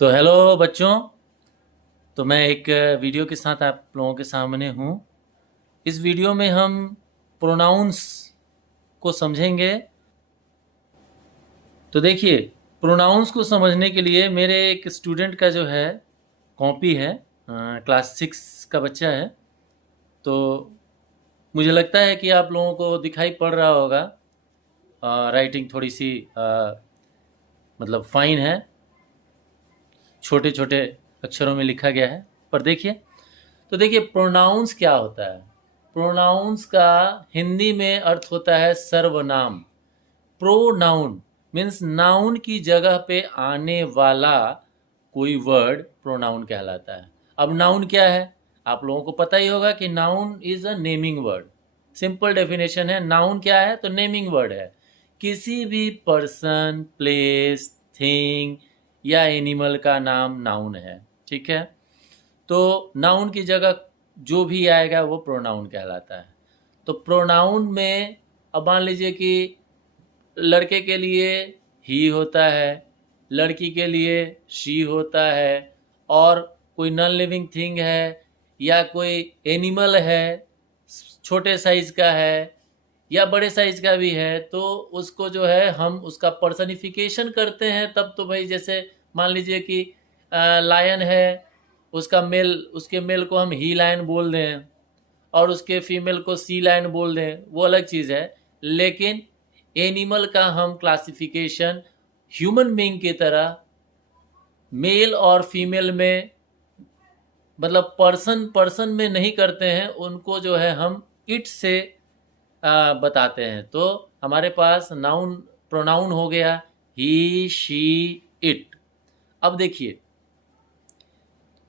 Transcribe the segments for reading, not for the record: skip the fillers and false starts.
तो हेलो बच्चों। तो मैं एक वीडियो के साथ आप लोगों के सामने हूँ। इस वीडियो में हम प्रोनाउंस को समझेंगे। तो देखिए, प्रोनाउंस को समझने के लिए मेरे एक स्टूडेंट का जो है कॉपी है, क्लास 6 का बच्चा है। तो मुझे लगता है कि आप लोगों को दिखाई पड़ रहा होगा। राइटिंग थोड़ी सी मतलब फाइन है, छोटे छोटे अक्षरों में लिखा गया है। पर देखिए, तो देखिए प्रोनाउंस क्या होता है। प्रोनाउंस का हिंदी में अर्थ होता है सर्वनाम। प्रोनाउन मीन्स नाउन की जगह पे आने वाला कोई वर्ड प्रोनाउन कहलाता है। अब नाउन क्या है, आप लोगों को पता ही होगा कि noun is a naming word. Simple definition है, नाउन क्या है तो नेमिंग वर्ड है। किसी भी पर्सन, प्लेस, थिंग या एनिमल का नाम नाउन है। ठीक है, तो नाउन की जगह जो भी आएगा वो प्रोनाउन कहलाता है। तो प्रोनाउन में अब मान लीजिए कि लड़के के लिए ही होता है, लड़की के लिए शी होता है, और कोई नॉन लिविंग थिंग है या कोई एनिमल है, छोटे साइज का है या बड़े साइज का भी है, तो उसको जो है हम उसका पर्सनिफिकेशन करते हैं। तब तो भाई जैसे मान लीजिए कि लायन है, उसका मेल, उसके मेल को हम ही लायन बोल दें और उसके फीमेल को सी लायन बोल दें, वो अलग चीज़ है। लेकिन एनिमल का हम क्लासिफिकेशन ह्यूमन बीइंग की तरह मेल और फीमेल में, मतलब पर्सन पर्सन में नहीं करते हैं। उनको जो है हम इट से बताते हैं। तो हमारे पास नाउन प्रोनाउन हो गया ही, शी, इट। अब देखिए,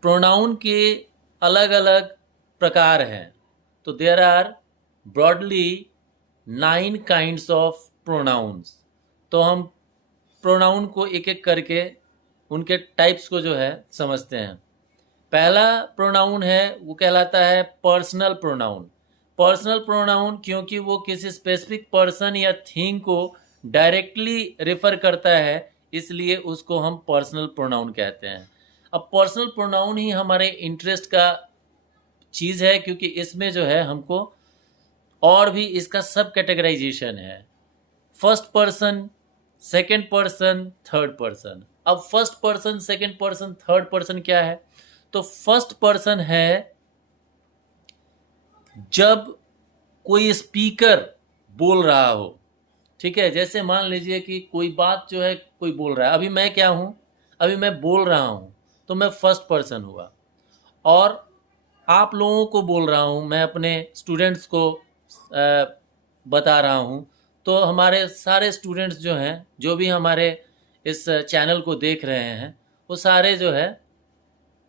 प्रोनाउन के अलग अलग प्रकार हैं। तो there are broadly 9 kinds of pronouns. तो हम प्रोनाउन को एक एक करके उनके टाइप्स को जो है समझते हैं। पहला प्रोनाउन है वो कहलाता है पर्सनल प्रोनाउन। पर्सनल प्रोनाउन क्योंकि वो किसी स्पेसिफिक पर्सन या थिंग को डायरेक्टली रेफर करता है, इसलिए उसको हम पर्सनल प्रोनाउन कहते हैं। अब पर्सनल प्रोनाउन ही हमारे इंटरेस्ट का चीज़ है, क्योंकि इसमें जो है हमको और भी इसका सब कैटेगराइजेशन है। First person, second person, third person. अब first person, second person, third person क्या है? तो फर्स्ट पर्सन है जब कोई स्पीकर बोल रहा हो। ठीक है, जैसे मान लीजिए कि कोई बात जो है कोई बोल रहा है, अभी मैं क्या हूं, अभी मैं बोल रहा हूं, तो मैं फर्स्ट पर्सन हुआ। और आप लोगों को बोल रहा हूं, मैं अपने स्टूडेंट्स को बता रहा हूं, तो हमारे सारे स्टूडेंट्स जो हैं, जो भी हमारे इस चैनल को देख रहे हैं, वो सारे जो है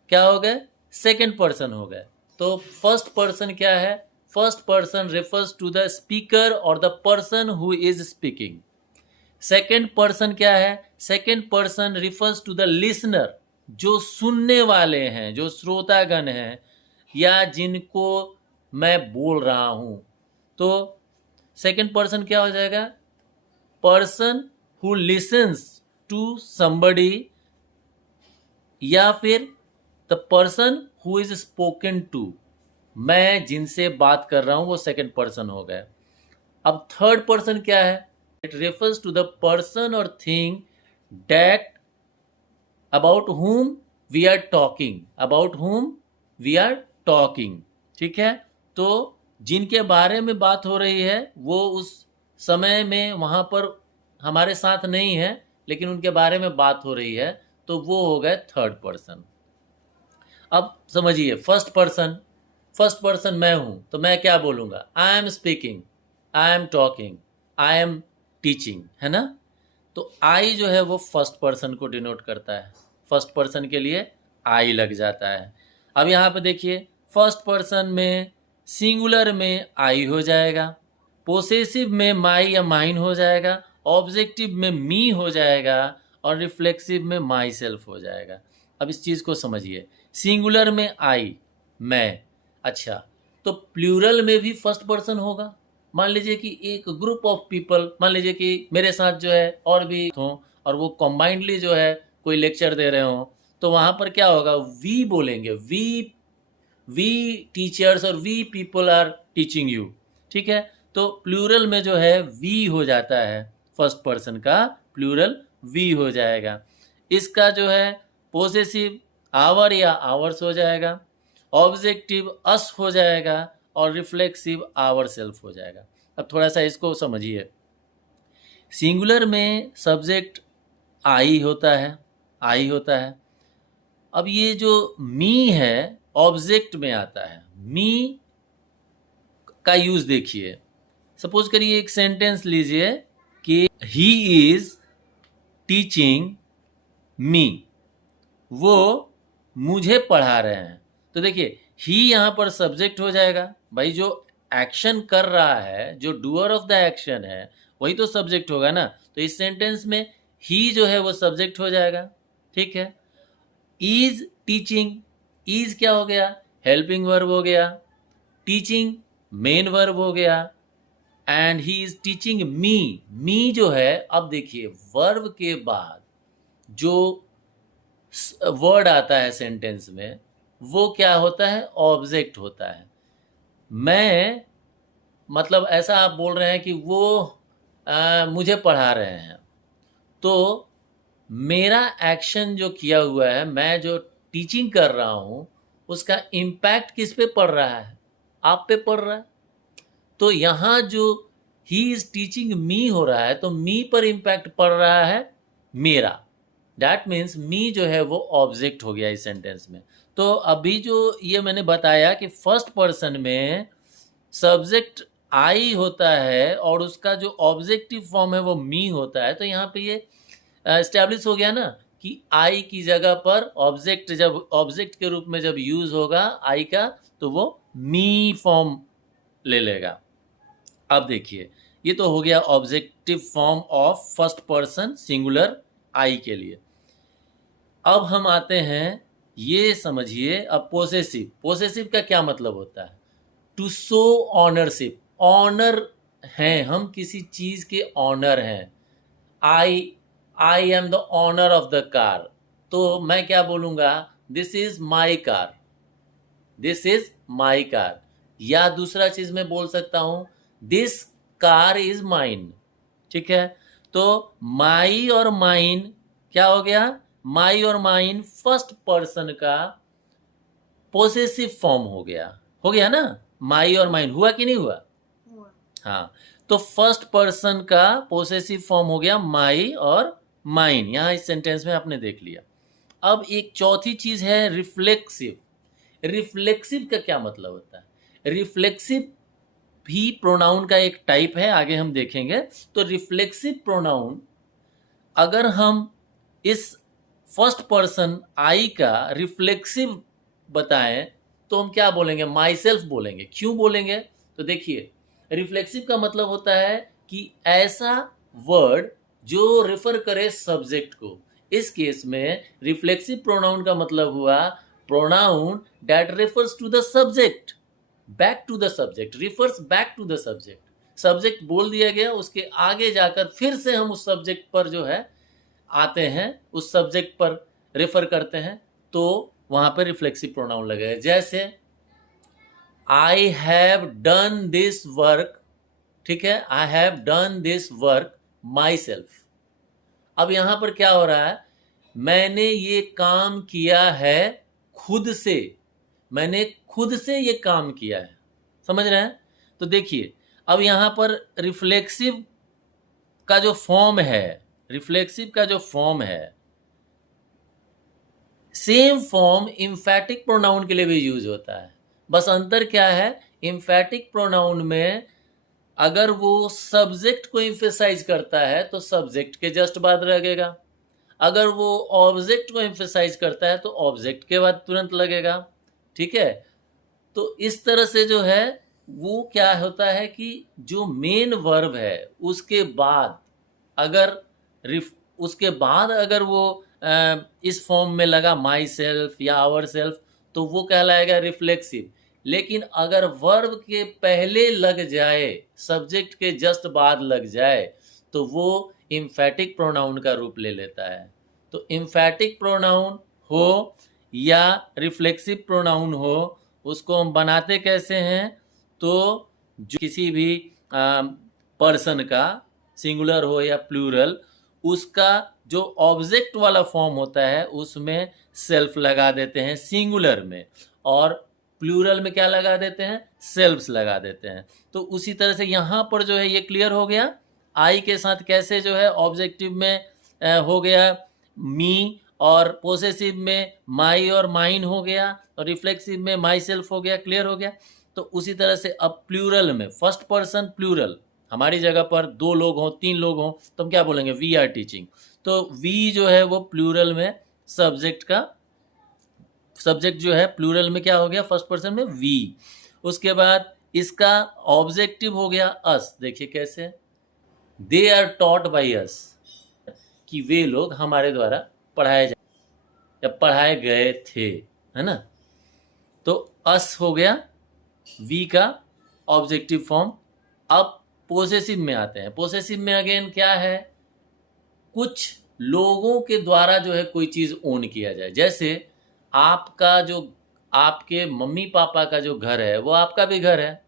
क्या हो गए, सेकंड पर्सन हो गए। तो फर्स्ट पर्सन क्या है? First person refers to the speaker और the person who is speaking. Second person क्या है? Second person refers to the listener, जो सुनने वाले हैं, जो श्रोतागण हैं या जिनको मैं बोल रहा हूं। तो सेकंड पर्सन क्या हो जाएगा? Person who listens to somebody, या फिर the person who is spoken to, मैं जिनसे बात कर रहा हूं वो सेकंड पर्सन हो गए। अब थर्ड पर्सन क्या है? It refers to the person और thing that about whom we are talking, about whom we are talking. ठीक है, तो जिनके बारे में बात हो रही है वो उस समय में वहां पर हमारे साथ नहीं है, लेकिन उनके बारे में बात हो रही है, तो वो हो गए थर्ड पर्सन। अब समझिए, फर्स्ट पर्सन, फर्स्ट पर्सन मैं हूं, तो मैं क्या बोलूंगा? I am speaking, I am talking, I am teaching, है ना। तो आई जो है वो फर्स्ट पर्सन को डिनोट करता है, फर्स्ट पर्सन के लिए आई लग जाता है। अब यहाँ पे देखिए, फर्स्ट पर्सन में सिंगुलर में आई हो जाएगा, पोसेसिव में माई या माइन हो जाएगा, ऑब्जेक्टिव में मी हो जाएगा, और रिफ्लेक्सिव में माई सेल्फ हो जाएगा। अब इस चीज़ को समझिए, सिंगुलर में आई, मैं। अच्छा, तो प्लूरल में भी फर्स्ट पर्सन होगा। मान लीजिए कि एक ग्रुप ऑफ पीपल, मान लीजिए कि मेरे साथ जो है और भी हों, और वो कॉम्बाइंडली जो है कोई लेक्चर दे रहे हों, तो वहाँ पर क्या होगा, वी बोलेंगे, वी टीचर्स और we people are teaching you, ठीक है। तो प्लूरल में जो है वी हो जाता है, फर्स्ट पर्सन का प्लूरल वी हो जाएगा। इसका जो है पोसेसिव आवर या आवर्स हो जाएगा, ऑब्जेक्टिव अस हो जाएगा, और रिफ्लेक्सिव आवर सेल्फ हो जाएगा। अब थोड़ा सा इसको समझिए। सिंगुलर में सब्जेक्ट आई होता है। अब ये जो मी है ऑब्जेक्ट में आता है। मी का यूज देखिए। सपोज करिए एक सेंटेंस लीजिए कि ही इज टीचिंग मी, वो मुझे पढ़ा रहे हैं। तो देखिए ही यहाँ पर सब्जेक्ट हो जाएगा, भाई जो एक्शन कर रहा है, जो डूअर ऑफ द एक्शन है, वही तो सब्जेक्ट होगा ना। तो इस सेंटेंस में ही जो है वो सब्जेक्ट हो जाएगा, ठीक है। इज टीचिंग, इज क्या हो गया, हेल्पिंग वर्ब हो गया, टीचिंग मेन वर्ब हो गया, and he is teaching me जो है, अब देखिए वर्ब के बाद जो वर्ड आता है सेंटेंस में वो क्या होता है, ऑब्जेक्ट होता है। मैं मतलब ऐसा आप बोल रहे हैं कि वो मुझे पढ़ा रहे हैं, तो मेरा एक्शन जो किया हुआ है, मैं जो टीचिंग कर रहा हूं, उसका इम्पैक्ट किस पे पड़ रहा है, आप पे पड़ रहा है। तो यहाँ जो ही इज टीचिंग मी हो रहा है, तो मी पर इम्पैक्ट पड़ रहा है मेरा। डैट मीन्स मी जो है वो ऑब्जेक्ट हो गया इस सेंटेंस में। तो अभी जो ये मैंने बताया कि फर्स्ट पर्सन में सब्जेक्ट आई होता है और उसका जो ऑब्जेक्टिव फॉर्म है वो मी होता है, तो यहाँ पे ये एस्टैब्लिश हो गया ना कि आई की जगह पर ऑब्जेक्ट, जब ऑब्जेक्ट के रूप में जब यूज होगा आई का, तो वो मी फॉर्म ले लेगा। अब देखिए ये तो हो गया objective form of first person singular I के लिए। अब हम आते हैं, ये समझिए अब पोसेसिव का क्या मतलब होता है, टू शो ऑनरशिप, ऑनर हैं हम, किसी चीज के ऑनर हैं। I am the owner of the car, तो मैं क्या बोलूंगा, this is my car, this is my car. या दूसरा चीज मैं बोल सकता हूं, दिस कार इज माइन, ठीक है। तो माई और माइन क्या हो गया, माई और माइन फर्स्ट पर्सन का पोसेसिव फॉर्म हो गया ना। माई और माइन हुआ कि नहीं हुआ, हाँ। तो फर्स्ट पर्सन का पोसेसिव फॉर्म हो गया माई और माइन, यहां इस सेंटेंस में आपने देख लिया। अब एक चौथी चीज है रिफ्लेक्सिव। रिफ्लेक्सिव का क्या मतलब होता है, रिफ्लेक्सिव भी प्रोनाउन का एक टाइप है, आगे हम देखेंगे। तो रिफ्लेक्सिव प्रोनाउन अगर हम इस फर्स्ट पर्सन आई का रिफ्लेक्सिव बताएं तो हम क्या बोलेंगे, माई सेल्फ बोलेंगे। क्यों बोलेंगे, तो देखिए रिफ्लेक्सिव का मतलब होता है कि ऐसा वर्ड जो रेफर करे सब्जेक्ट को। इस केस में रिफ्लेक्सिव प्रोनाउन का मतलब हुआ pronoun that refers to the subject, back to the subject, refers back to the subject. Subject बोल दिया गया, उसके आगे जाकर फिर से हम उस सब्जेक्ट पर जो है आते हैं, उस सब्जेक्ट पर रेफर करते हैं, तो वहां पर रिफ्लेक्सिव प्रोनाउन लगेगा। जैसे I have done this work, ठीक है, I have done this work my self. अब यहां पर क्या हो रहा है, मैंने ये काम किया है खुद से, मैंने खुद से ये काम किया है, समझ रहे हैं। तो देखिए अब यहां पर रिफ्लेक्सिव का जो फॉर्म है, रिफ्लेक्सिव का जो फॉर्म है, सेम फॉर्म इम्फैटिक प्रोनाउन के लिए भी यूज होता है। बस अंतर क्या है, इम्फैटिक प्रोनाउन में अगर वो सब्जेक्ट को एम्फेसाइज करता है तो सब्जेक्ट के जस्ट बाद लगेगा, अगर वो ऑब्जेक्ट को एम्फेसाइज करता है तो ऑब्जेक्ट के बाद तुरंत लगेगा, ठीक है। तो इस तरह से जो है वो क्या होता है कि जो मेन वर्ब है उसके बाद अगर उसके बाद अगर वो इस फॉर्म में लगा माई सेल्फ या आवर सेल्फ, तो वो कहलाएगा रिफ्लेक्सिव। लेकिन अगर वर्ब के पहले लग जाए, सब्जेक्ट के जस्ट बाद लग जाए, तो वो इम्फैटिक प्रोनाउन का रूप ले लेता है। तो इम्फैटिक प्रोनाउन हो या रिफ्लेक्सिव प्रोनाउन हो, उसको हम बनाते कैसे हैं? तो जो किसी भी पर्सन का सिंगुलर हो या प्लूरल, उसका जो ऑब्जेक्ट वाला फॉर्म होता है उसमें सेल्फ लगा देते हैं सिंगुलर में, और प्लूरल में क्या लगा देते हैं? सेल्फ्स लगा देते हैं। तो उसी तरह से यहाँ पर जो है ये क्लियर हो गया। आई के साथ कैसे जो है ऑब्जेक्टिव में हो गया मी, और पोसेसिव में माई और माइन हो गया, और रिफ्लेक्सिव में माई सेल्फ हो गया। क्लियर हो गया। तो उसी तरह से अब प्लूरल में फर्स्ट पर्सन प्लूरल, हमारी जगह पर 2 लोग हों 3 लोग हों तो हम क्या बोलेंगे? We are teaching. तो वी जो है वो प्लूरल में सब्जेक्ट जो है प्लूरल में क्या हो गया? फर्स्ट पर्सन में वी। उसके बाद इसका ऑब्जेक्टिव हो गया अस। देखिए कैसे, they are taught by us, कि वे लोग हमारे द्वारा पढ़ाए या पढ़ाए गए थे, है ना। तो अस हो गया वी का ऑब्जेक्टिव फॉर्म। अब पोसेसिव में आते हैं। पोसेसिव में अगेन क्या है? कुछ लोगों के द्वारा जो है कोई चीज ओन किया जाए। जैसे आपका जो, आपके मम्मी पापा का जो घर है वो आपका भी घर है।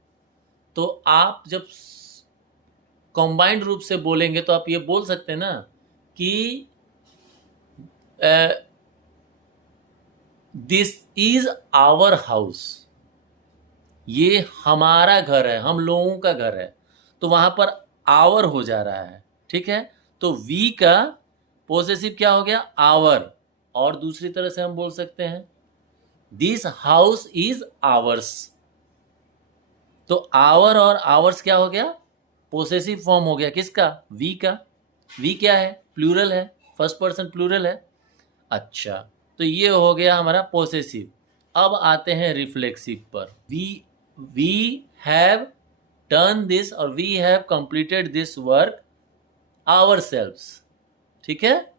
तो आप जब कंबाइंड रूप से बोलेंगे तो आप ये बोल सकते हैं ना कि दिस इज आवर हाउस, ये हमारा घर है, हम लोगों का घर है। तो वहां पर आवर हो जा रहा है, ठीक है। तो वी का पोसेसिव क्या हो गया? आवर। और दूसरी तरह से हम बोल सकते हैं दिस हाउस इज आवर्स। तो आवर और आवर्स क्या हो गया? पोसेसिव फॉर्म हो गया किसका? वी का। वी क्या है? प्लूरल है, फर्स्ट पर्सन प्लूरल है। अच्छा, तो ये हो गया हमारा पोसेसिव। अब आते हैं रिफ्लेक्सिव पर। वी हैव डन दिस और we have completed this work ourselves, ठीक है।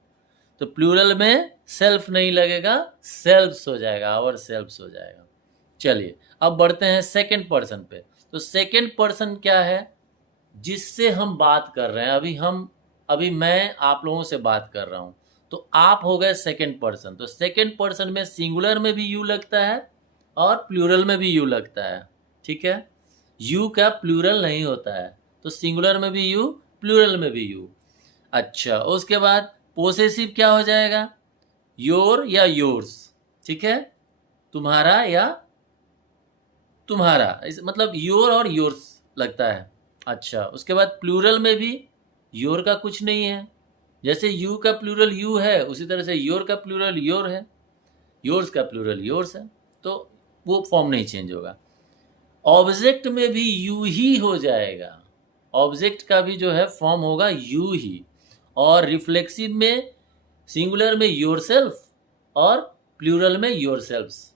तो प्लूरल में सेल्फ नहीं लगेगा, सेल्व्स हो जाएगा, आवर सेल्व्स हो जाएगा। चलिए अब बढ़ते हैं सेकंड पर्सन पे। तो सेकंड पर्सन क्या है? जिससे हम बात कर रहे हैं। अभी मैं आप लोगों से बात कर रहा हूं, तो आप हो गए सेकंड पर्सन। तो सेकंड पर्सन में सिंगुलर में भी यू लगता है और प्लूरल में भी यू लगता है, ठीक है। यू का प्लूरल नहीं होता है, तो सिंगुलर में भी यू, प्लूरल में भी यू। अच्छा, उसके बाद पोसेसिव क्या हो जाएगा? योर या योर्स, ठीक है। तुम्हारा या तुम्हारा, मतलब योर और योर्स लगता है। अच्छा, उसके बाद प्लूरल में भी योर का कुछ नहीं है। जैसे यू का प्लूरल यू है, उसी तरह से योर का प्लूरल योर है, योर्स का प्लूरल योर्स है। तो वो फॉर्म नहीं चेंज होगा। ऑब्जेक्ट में भी यू ही हो जाएगा। ऑब्जेक्ट का भी जो है फॉर्म होगा यू ही। और रिफ्लेक्सिव में सिंगुलर में योरसेल्फ और प्लूरल में योरसेल्व्स।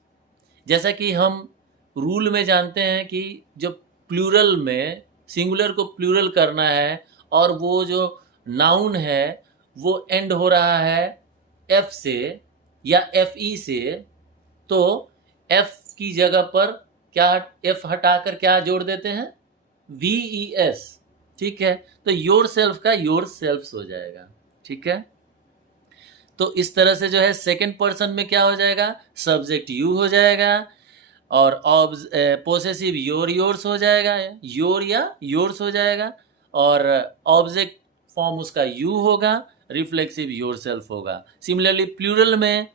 जैसा कि हम रूल में जानते हैं कि जब प्लूरल में सिंगुलर को प्लूरल करना है और वो जो नाउन है वो एंड हो रहा है एफ से या एफ ई से, तो एफ की जगह पर क्या, एफ हटाकर क्या जोड़ देते हैं? वी ई एस, ठीक है। तो योर सेल्फ का योर सेल्फ्स हो जाएगा, ठीक है। तो इस तरह से जो है सेकंड पर्सन में क्या हो जाएगा? सब्जेक्ट यू हो जाएगा और पोसेसिव योर योर्स हो जाएगा, योर या योर्स हो जाएगा, और ऑब्जेक्ट फॉर्म उसका यू होगा, रिफ्लेक्सिव योर सेल्फ होगा। सिमिलरली प्लूरल में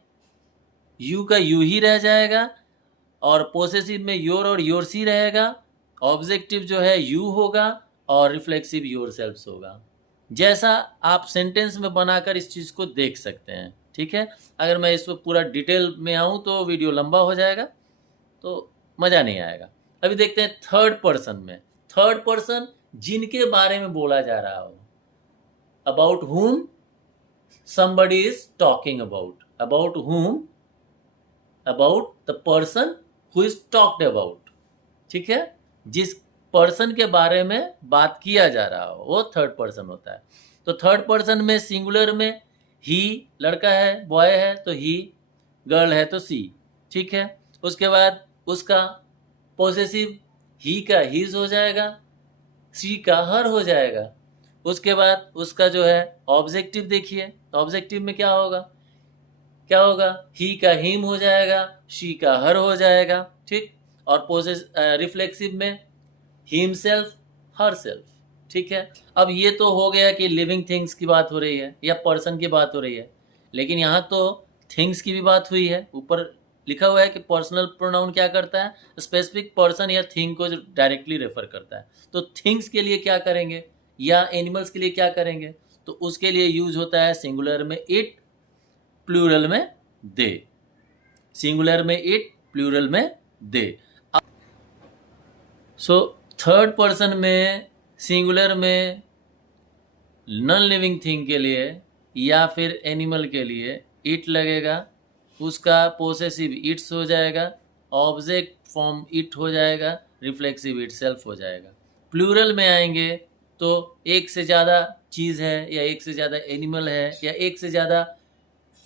यू का यू ही रह जाएगा और पोसेसिव में योर और योर्स ही रहेगा। ऑब्जेक्टिव जो है यू होगा और रिफ्लेक्सिव योर सेल्फ्स होगा। जैसा आप सेंटेंस में बनाकर इस चीज़ को देख सकते हैं, ठीक है। अगर मैं इस पर पूरा डिटेल में आऊँ तो वीडियो लंबा हो जाएगा, तो मज़ा नहीं आएगा। अभी देखते हैं थर्ड पर्सन में। थर्ड पर्सन जिनके बारे में बोला जा रहा हो, about whom somebody is talking about whom, about the person who is talked about, ठीक है। जिस पर्सन के बारे में बात किया जा रहा हो वो थर्ड पर्सन होता है। तो थर्ड पर्सन में सिंगुलर में ही, लड़का है बॉय है तो ही, गर्ल है तो सी, ठीक है। उसके बाद उसका पॉसेसिव ही का हीज हो जाएगा, सी का हर हो जाएगा। उसके बाद उसका जो है ऑब्जेक्टिव, देखिए ऑब्जेक्टिव में क्या होगा? क्या होगा, ही का हिम हो जाएगा, शी का हर हो जाएगा, ठीक। और पोसेस रिफ्लेक्सिव में हिमसेल्फ, हरसेल्फ, ठीक है। अब ये तो हो गया कि लिविंग थिंग्स की बात हो रही है या पर्सन की बात हो रही है, लेकिन यहाँ तो थिंग्स की भी बात हुई है। ऊपर लिखा हुआ है कि पर्सनल प्रोनाउन क्या करता है, स्पेसिफिक पर्सन या थिंग को डायरेक्टली रेफर करता है। तो थिंग्स के लिए क्या करेंगे या एनिमल्स के लिए क्या करेंगे, तो उसके लिए यूज होता है सिंगुलर में इट, प्लूरल में दे। सिंगुलर में इट, प्लूरल में दे। सो थर्ड पर्सन में सिंगुलर में नॉन लिविंग थिंग के लिए या फिर एनिमल के लिए इट लगेगा, उसका पोसेसिव इट्स हो जाएगा, ऑब्जेक्ट फॉर्म इट हो जाएगा, रिफ्लेक्सिव इट सेल्फ हो जाएगा। प्लूरल में आएंगे तो एक से ज़्यादा चीज़ है या एक से ज़्यादा एनिमल है या एक से ज़्यादा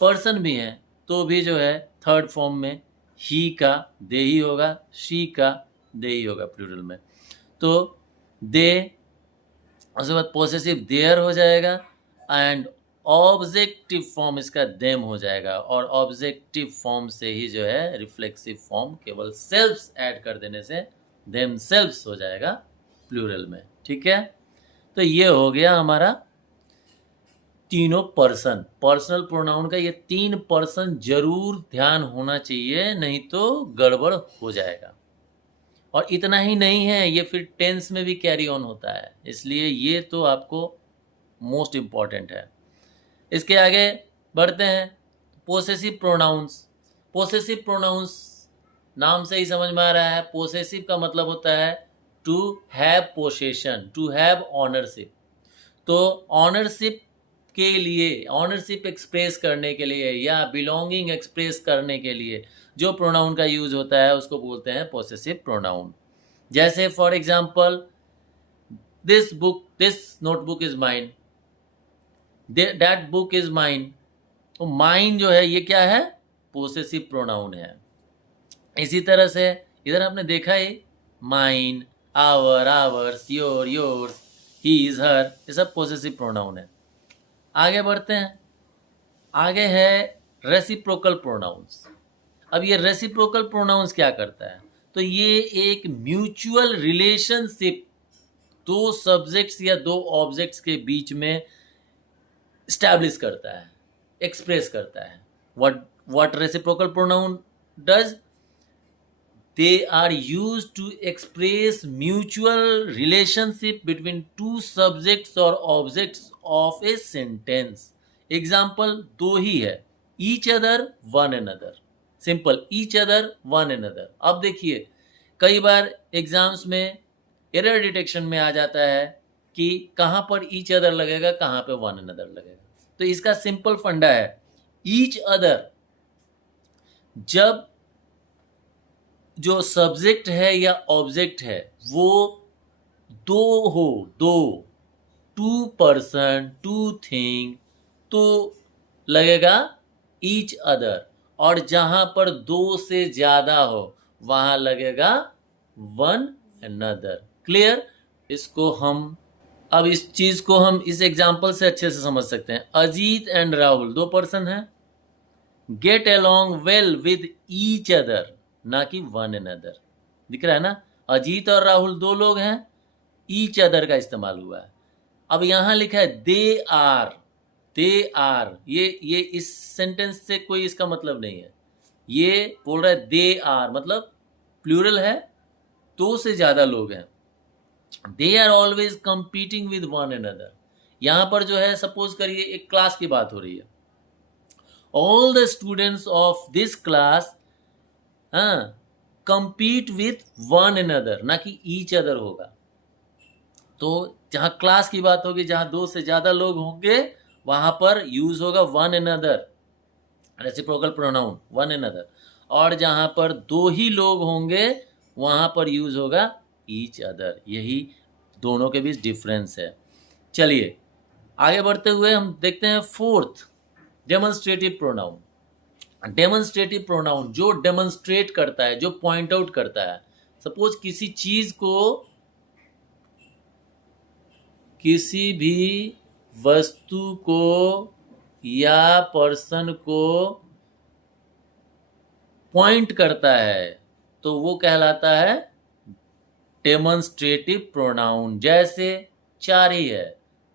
पर्सन भी है, तो भी जो है थर्ड फॉर्म में ही का दे ही होगा, शी का दे ही होगा प्लूरल में। तो दे, उसके बाद पोसेसिव देयर हो जाएगा एंड ऑब्जेक्टिव फॉर्म इसका देम हो जाएगा, और ऑब्जेक्टिव फॉर्म से ही जो है रिफ्लेक्सिव फॉर्म केवल सेल्फ्स ऐड कर देने से देम सेल्फ्स हो जाएगा प्लूरल में, ठीक है। तो ये हो गया हमारा तीनों पर्सन, पर्सनल प्रोनाउन का ये 3 पर्सन जरूर ध्यान होना चाहिए, नहीं तो गड़बड़ हो जाएगा। और इतना ही नहीं है, ये फिर टेंस में भी कैरी ऑन होता है, इसलिए ये तो आपको मोस्ट इम्पॉर्टेंट है। इसके आगे बढ़ते हैं, पोसेसिव प्रोनाउंस। पोसेसिव प्रोनाउंस नाम से ही समझ में आ रहा है, पोसेसिव का मतलब होता है to have possession, to have ownership. तो ऑनरशिप के लिए, ऑनरशिप एक्सप्रेस करने के लिए या बिलोंगिंग एक्सप्रेस करने के लिए जो प्रोनाउन का यूज होता है उसको बोलते हैं पोसेसिव प्रोनाउन। जैसे for example, this book, this notebook is mine, that book is mine. तो माइन जो है ये क्या है, पोसेसिव प्रोनाउन है। इसी तरह से इधर आपने देखा है mine, our, ours, your, yours, he is, her, ये सब पोसेसिव प्रोनाउन है। आगे बढ़ते हैं, आगे है रेसिप्रोकल प्रोनाउंस। अब ये रेसिप्रोकल प्रोनाउंस क्या करता है, तो ये एक म्यूचुअल रिलेशनशिप दो सब्जेक्ट्स या दो ऑब्जेक्ट्स के बीच में स्टैब्लिश करता है, एक्सप्रेस करता है। what reciprocal pronoun does, they are used to express mutual relationship between two subjects or objects of a sentence. Example दो ही है, each other, one another, simple, each other, one another। अब देखिए कई बार exams में error detection में आ जाता है कि कहाँ पर ईच अदर लगेगा, कहाँ पे वन अनदर लगेगा। तो इसका सिंपल फंडा है, ईच अदर जब जो सब्जेक्ट है या ऑब्जेक्ट है वो दो हो, दो, टू पर्सन, टू थिंग, तो लगेगा ईच अदर, और जहां पर दो से ज्यादा हो वहां लगेगा वन अनदर। क्लियर? इसको हम अब इस चीज को हम इस एग्जाम्पल से अच्छे से समझ सकते हैं। अजीत एंड राहुल दो पर्सन हैं, get along well with each other, ना कि वन अनदर। दिख रहा है ना, अजीत और राहुल दो लोग हैं, ईच अदर का इस्तेमाल हुआ है। अब यहां लिखा है दे आर, दे आर, ये इस सेंटेंस से कोई इसका मतलब नहीं है। ये बोल रहा है दे आर मतलब प्लूरल है, दो से ज्यादा लोग हैं। They are always competing with one another. यहां पर जो है सपोज करिए एक क्लास की बात हो रही है, all the students of this class compete with one another, ना कि ईच अदर होगा। तो जहां क्लास की बात होगी, जहां दो से ज्यादा लोग होंगे, वहां पर यूज होगा one another, reciprocal pronoun one another. और जहां पर दो ही लोग होंगे वहां पर यूज होगा ईच अदर। यही दोनों के बीच डिफरेंस है। चलिए आगे बढ़ते हुए हम देखते हैं fourth, demonstrative pronoun. Demonstrative pronoun जो डेमोन्स्ट्रेट करता है, जो पॉइंट आउट करता है। सपोज किसी चीज को, किसी भी वस्तु को या पर्सन को पॉइंट करता है तो वो कहलाता है डेमोन्स्ट्रेटिव प्रोनाउन। जैसे चार ही है,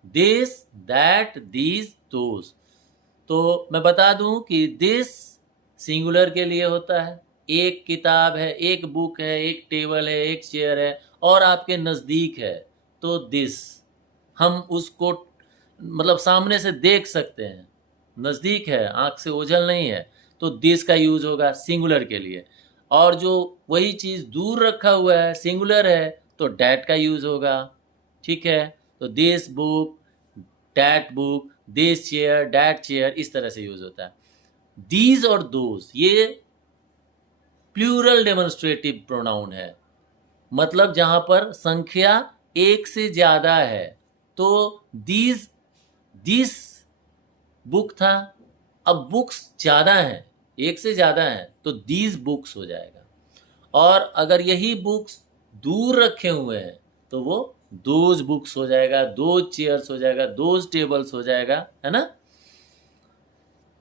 दिस, दैट, दीज, दोस। तो मैं बता दूं कि दिस सिंगुलर के लिए होता है, एक किताब है, एक बुक है, एक टेबल है, एक चेयर है और आपके नज़दीक है, तो दिस हम उसको मतलब सामने से देख सकते हैं, नज़दीक है, आँख से ओझल नहीं है, तो दिस का यूज़ होगा सिंगुलर के लिए। और जो वही चीज़ दूर रखा हुआ है, सिंगुलर है, तो डैट का यूज़ होगा। ठीक है, तो this book, that book, this chair, that chair, इस तरह से यूज़ होता है। दीज और दोज ये प्लूरल डेमोन्स्ट्रेटिव प्रोनाउन है, मतलब जहां पर संख्या एक से ज्यादा है। तो दीज, दिस बुक था, अब बुक्स ज्यादा हैं, एक से ज्यादा हैं, तो दीज बुक्स हो जाएगा। और अगर यही बुक्स दूर रखे हुए हैं तो वो दोज बुक्स हो जाएगा, दोज चेयर्स हो जाएगा, दोज टेबल्स हो जाएगा, है ना।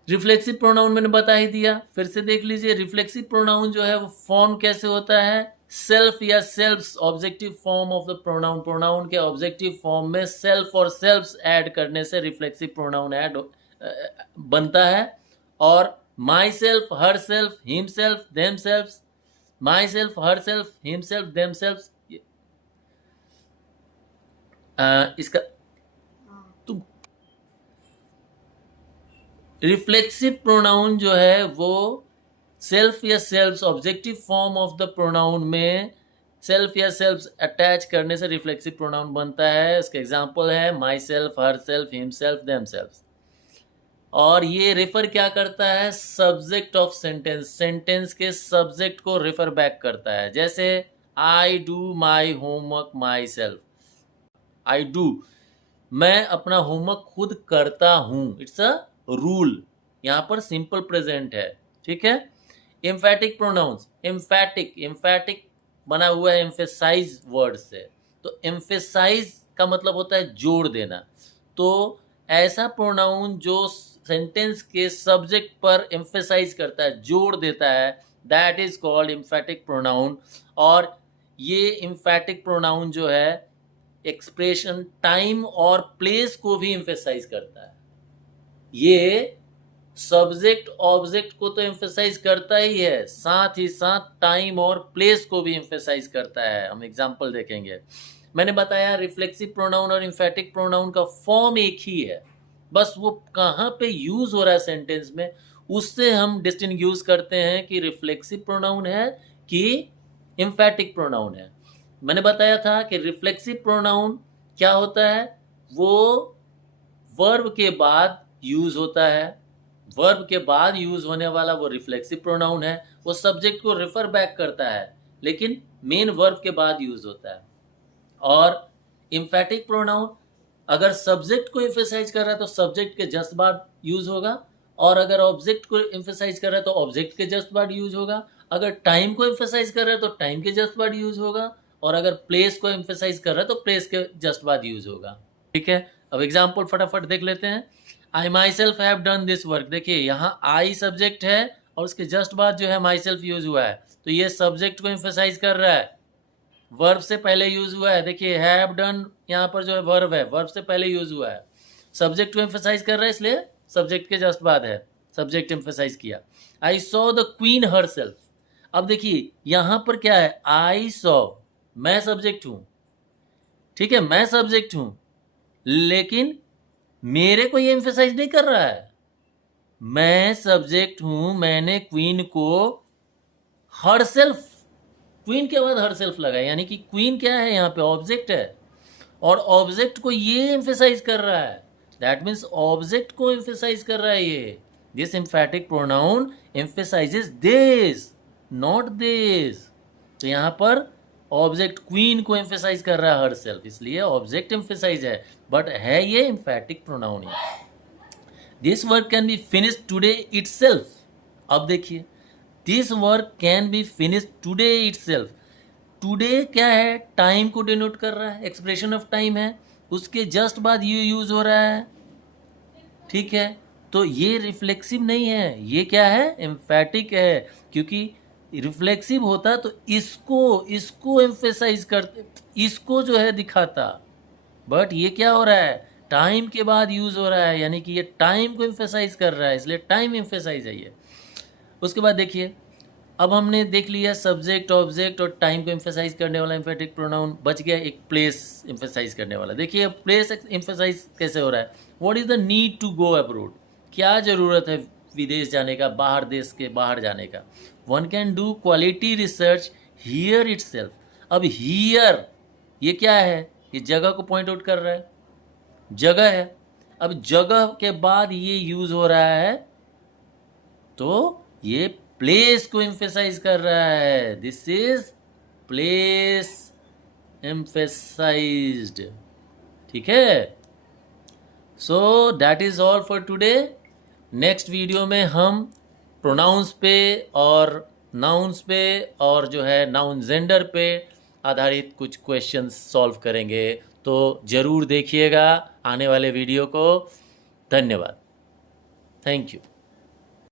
रिफ्लेक्सिव प्रोनाउन मैंने बता ही दिया, फिर से देख लीजिए। रिफ्लेक्सिव प्रोनाउन जो है वो फॉर्म कैसे होता है, सेल्फ या selves, objective form of the pronoun, pronoun के ऑब्जेक्टिव फॉर्म में सेल्फ और सेल्फ्स ऐड करने से रिफ्लेक्सिव प्रोनाउन ऐड बनता है। और myself, herself, himself, themselves, myself, herself, himself, themselves, इसका तो रिफ्लेक्सिव प्रोनाउन जो है वो सेल्फ या selves, objective form of the pronoun में सेल्फ या सेल्फ्स अटैच करने से रिफ्लेक्सिव प्रोनाउन बनता है। इसका एग्जांपल है my self, herself, himself, them self. और ये रेफर क्या करता है, सब्जेक्ट ऑफ सेंटेंस, सेंटेंस के सब्जेक्ट को रेफर बैक करता है। जैसे I do my homework my self, I do, मैं अपना होमवर्क खुद करता हूं, इट्स अ रूल, यहां पर सिंपल प्रेजेंट है। ठीक है। एम्फेटिक प्रोनाउंस, एम्फेटिक, एम्फेटिक बना हुआ है एम्फेसाइज वर्ड से, तो एम्फेसाइज का मतलब होता है जोड़ देना। तो ऐसा प्रोनाउन जो सेंटेंस के सब्जेक्ट पर एम्फेसाइज करता है, जोड़ देता है, that is called emphatic pronoun. और ये एम्फेटिक प्रोनाउन जो है एक्सप्रेशन, टाइम और प्लेस को भी एम्फेसाइज करता है। ये सब्जेक्ट ऑब्जेक्ट को तो एम्फेसाइज करता ही है, साथ ही साथ टाइम और प्लेस को भी एम्फेसाइज करता है। हम एग्जांपल देखेंगे। मैंने बताया रिफ्लेक्सिव प्रोनाउन और एम्फेटिक प्रोनाउन का फॉर्म एक ही है, बस वो कहाँ पे यूज हो रहा है सेंटेंस में, उससे हम डिस्टिंग्विश करते हैं कि रिफ्लेक्सिव प्रोनाउन है कि एम्फेटिक प्रोनाउन है। मैंने बताया था कि रिफ्लेक्सिव प्रोनाउन क्या होता है, वो वर्ब के बाद यूज होता है, वर्ब के बाद यूज होने वाला वो रिफ्लेक्सिव प्रोनाउन है। वो सब्जेक्ट को रेफर बैक करता है लेकिन मेन वर्ब के बाद यूज होता है। और एम्फेटिक प्रोनाउन अगर सब्जेक्ट को एम्फेसाइज कर रहा है तो सब्जेक्ट के जस्ट बाद यूज होगा, और अगर ऑब्जेक्ट को एम्फेसाइज कर रहा है तो ऑब्जेक्ट के जस्ट बाद यूज होगा, अगर टाइम को एम्फेसाइज कर रहा है तो टाइम के जस्ट बाद यूज होगा, और अगर प्लेस को एम्फेसाइज कर रहा है तो प्लेस के जस्ट बाद यूज होगा। ठीक है। अब एग्जाम्पल फटाफट देख लेते हैं। I myself have done this work, देखिए यहाँ आई सब्जेक्ट है और उसके जस्ट बाद जो है माई सेल्फ यूज हुआ है, तो ये सब्जेक्ट को एम्फेसाइज कर रहा है, वर्ब से पहले यूज हुआ है। देखिए हैव डन यहाँ पर जो है वर्ब है, वर्ब से पहले यूज हुआ है, सब्जेक्ट को एम्फेसाइज कर रहा है इसलिए सब्जेक्ट के जस्ट बाद है, सब्जेक्ट एम्फेसाइज किया। I saw the queen her self, अब देखिए यहाँ पर क्या है, आई सॉ, मैं सब्जेक्ट हूं, ठीक है, मैं सब्जेक्ट हूं, लेकिन मेरे को ये एम्फेसाइज नहीं कर रहा है, मैं सब्जेक्ट हूं, मैंने क्वीन को हर सेल्फ, क्वीन के बाद हर सेल्फ लगा, यानी कि क्वीन क्या है यहाँ पे, ऑब्जेक्ट है, और ऑब्जेक्ट को ये एम्फेसाइज कर रहा है, दैट मीन्स ऑब्जेक्ट को एम्फेसाइज कर रहा है ये। This emphatic pronoun emphasises this, not this. तो यहाँ पर ऑब्जेक्ट क्वीन को एम्फेसाइज कर रहा है हर सेल्फ, इसलिए ऑब्जेक्ट एम्फेसाइज है, बट है ये एम्फेटिक प्रोनाउन है। This work can be finished today itself, अब देखिए this work can be finished today itself, today क्या है, टाइम को डिनोट कर रहा है, एक्सप्रेशन ऑफ टाइम है, उसके जस्ट बाद ये यूज हो रहा है। ठीक है, तो ये रिफ्लेक्सिव नहीं है, ये क्या है, एम्फेटिक है। क्योंकि रिफ्लेक्सिव होता तो इसको एम्फेसाइज करते, इसको जो है दिखाता। बट ये क्या हो रहा है, टाइम के बाद यूज हो रहा है, यानी कि ये टाइम को एम्फेसाइज कर रहा है, इसलिए टाइम एम्फेसाइज है ये। उसके बाद देखिए, अब हमने देख लिया सब्जेक्ट, ऑब्जेक्ट और टाइम को एम्फेसाइज करने वाला एम्फेटिक प्रोनाउन, बच गया एक प्लेस एम्फेसाइज करने वाला। देखिए प्लेस एम्फेसाइज कैसे हो रहा है, what is the need to go abroad, क्या ज़रूरत है विदेश जाने का, बाहर देश के बाहर जाने का। One can do quality research here itself. अब हियर ये क्या है, ये जगह को पॉइंट आउट कर रहा है, जगह है। अब जगह के बाद ये यूज हो रहा है, तो ये प्लेस को एम्फेसाइज कर रहा है, दिस इज प्लेस एम्फेसाइज्ड। ठीक है, so that is all for today. Next video में हम प्रोनाउंस पे और नाउन्स पे और जो है नाउन जेंडर पे आधारित कुछ क्वेश्चंस सॉल्व करेंगे, तो ज़रूर देखिएगा आने वाले वीडियो को। धन्यवाद, थैंक यू।